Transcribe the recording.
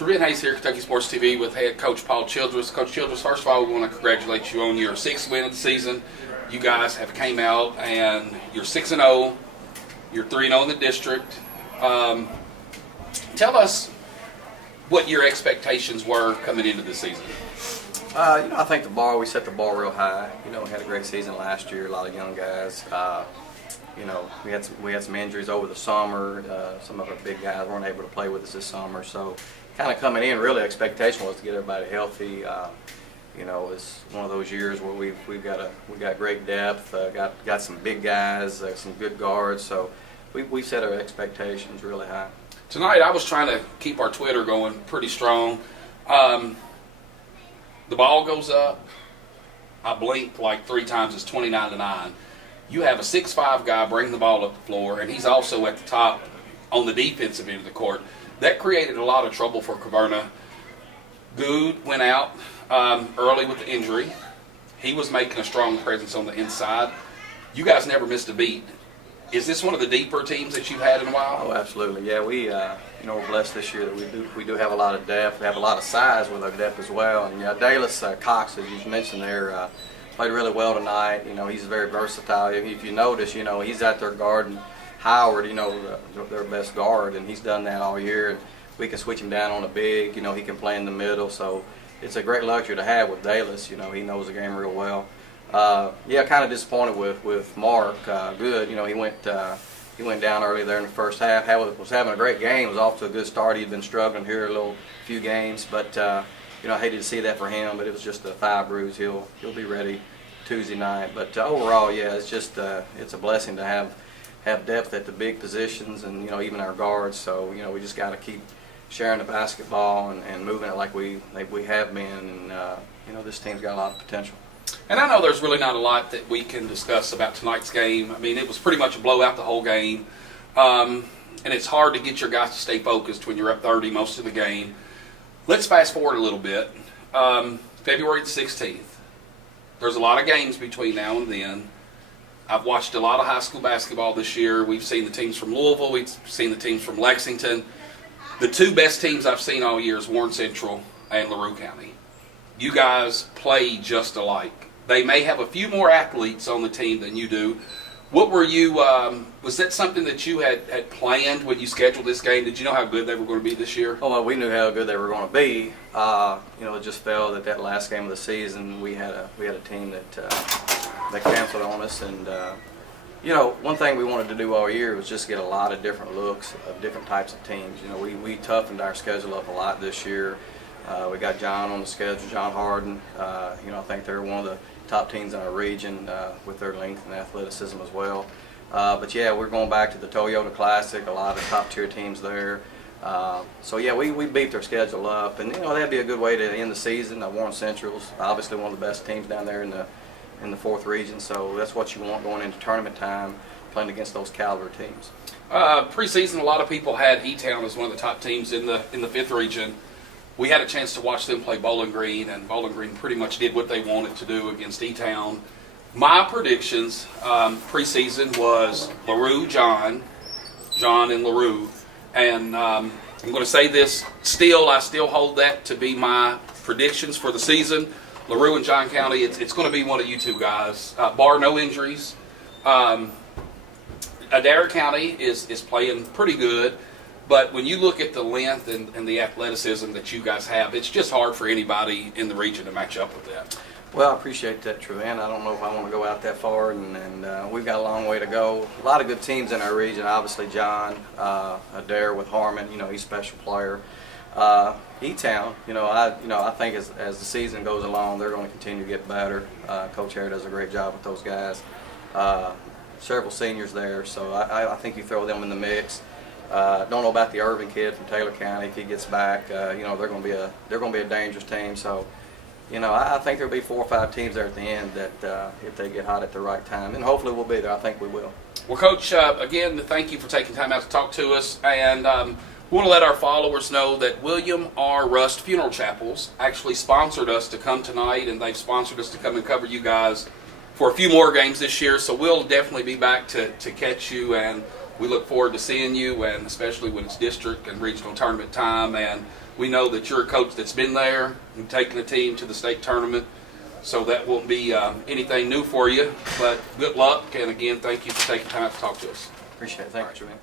Trevent here, KySports.TV with head coach Paul Childress. Coach Childress, first of all, we want to congratulate you on your 6th win of the season. You guys have came out and you're 6-0. You're 3-0 in the district. Tell us what your expectations were coming into the season. I think we set the bar real high. We had a great season last year. A lot of young guys. We had some injuries over the summer. Some of our big guys weren't able to play with us this summer. So, kind of coming in, really expectation was to get everybody healthy. It's one of those years where we got great depth. Got some big guys, some good guards. So, we set our expectations really high. Tonight, I was trying to keep our Twitter going pretty strong. The ball goes up. I blinked like 3 times. It's 29-9. You have a 6'5" guy bring the ball up the floor, and he's also at the top on the defensive end of the court. That created a lot of trouble for Caverna. Good went out early with the injury. He was making a strong presence on the inside. You guys never missed a beat. Is this one of the deeper teams that you've had in a while? Oh, absolutely. Yeah, we're blessed this year that we do have a lot of depth. We have a lot of size with our depth as well. And Dallas Cox, as you mentioned there, played really well tonight. He's very versatile. If you notice, he's out there guarding Howard, their best guard, and he's done that all year. And we can switch him down on the big. He can play in the middle. So it's a great luxury to have with Dallas. He knows the game real well. Kind of disappointed with Mark. Good. He went down early there in the first half. Was having a great game. Was off to a good start. He'd been struggling here a few games, but I hated to see that for him. But it was just a thigh bruise. He'll be ready Tuesday night. But overall, it's just it's a blessing to have depth at the big positions and even our guards. So we just got to keep sharing the basketball and moving it like we have been. And this team's got a lot of potential. And I know there's really not a lot that we can discuss about tonight's game. I mean, it was pretty much a blowout the whole game. And it's hard to get your guys to stay focused when you're up 30 most of the game. Let's fast forward a little bit. February the 16th. There's a lot of games between now and then. I've watched a lot of high school basketball this year. We've seen the teams from Louisville. We've seen the teams from Lexington. The 2 best teams I've seen all year is Warren Central and Larue County. You guys play just alike. They may have a few more athletes on the team than you do. What were you, was that something that you had planned when you scheduled this game? Did you know how good they were going to be this year? Oh, well, we knew how good they were going to be. It just fell that last game of the season we had a team that canceled on us. And, one thing we wanted to do all year was just get a lot of different looks of different types of teams. We toughened our schedule up a lot this year. We got John on the schedule, John Harden. I think they're one of the top teams in our region with their length and athleticism as well. We're going back to the Toyota Classic, a lot of top-tier teams there. We beefed their schedule up, and that'd be a good way to end the season. Warren Central's obviously one of the best teams down there in the 4th region, so that's what you want going into tournament time, playing against those caliber teams. Preseason, a lot of people had E-Town as one of the top teams in the 5th region. We had a chance to watch them play Bowling Green, and Bowling Green pretty much did what they wanted to do against E-Town. My predictions preseason was Larue, John and Larue. And I'm going to say this I still hold that to be my predictions for the season. Larue and John County, it's going to be one of you 2 guys, bar no injuries. Adair County is playing pretty good. But when you look at the length and the athleticism that you guys have, it's just hard for anybody in the region to match up with that. Well, I appreciate that, Trevent. I don't know if I want to go out that far, and we've got a long way to go. A lot of good teams in our region. Obviously, John, Adair with Harmon. He's a special player. E-Town. I think as the season goes along, they're going to continue to get better. Coach Harry does a great job with those guys. Several seniors there, so I think you throw them in the mix. Don't know about the Irvin kid from Taylor County. If he gets back, they're going to be a dangerous team. So, I think there'll be 4 or 5 teams there at the end that if they get hot at the right time, and hopefully we'll be there. I think we will. Well, Coach, again, thank you for taking time out to talk to us, and we want to let our followers know that William R. Rust Funeral Chapels actually sponsored us to come tonight, and they've sponsored us to come and cover you guys for a few more games this year. So we'll definitely be back to catch you, and we look forward to seeing you, and especially when it's district and regional tournament time. And We know that you're a coach that's been there and taken the team to the state tournament, so that won't be anything new for you. But good luck, and again, thank you for taking time to talk to us. Appreciate it. Thank you, Trevent.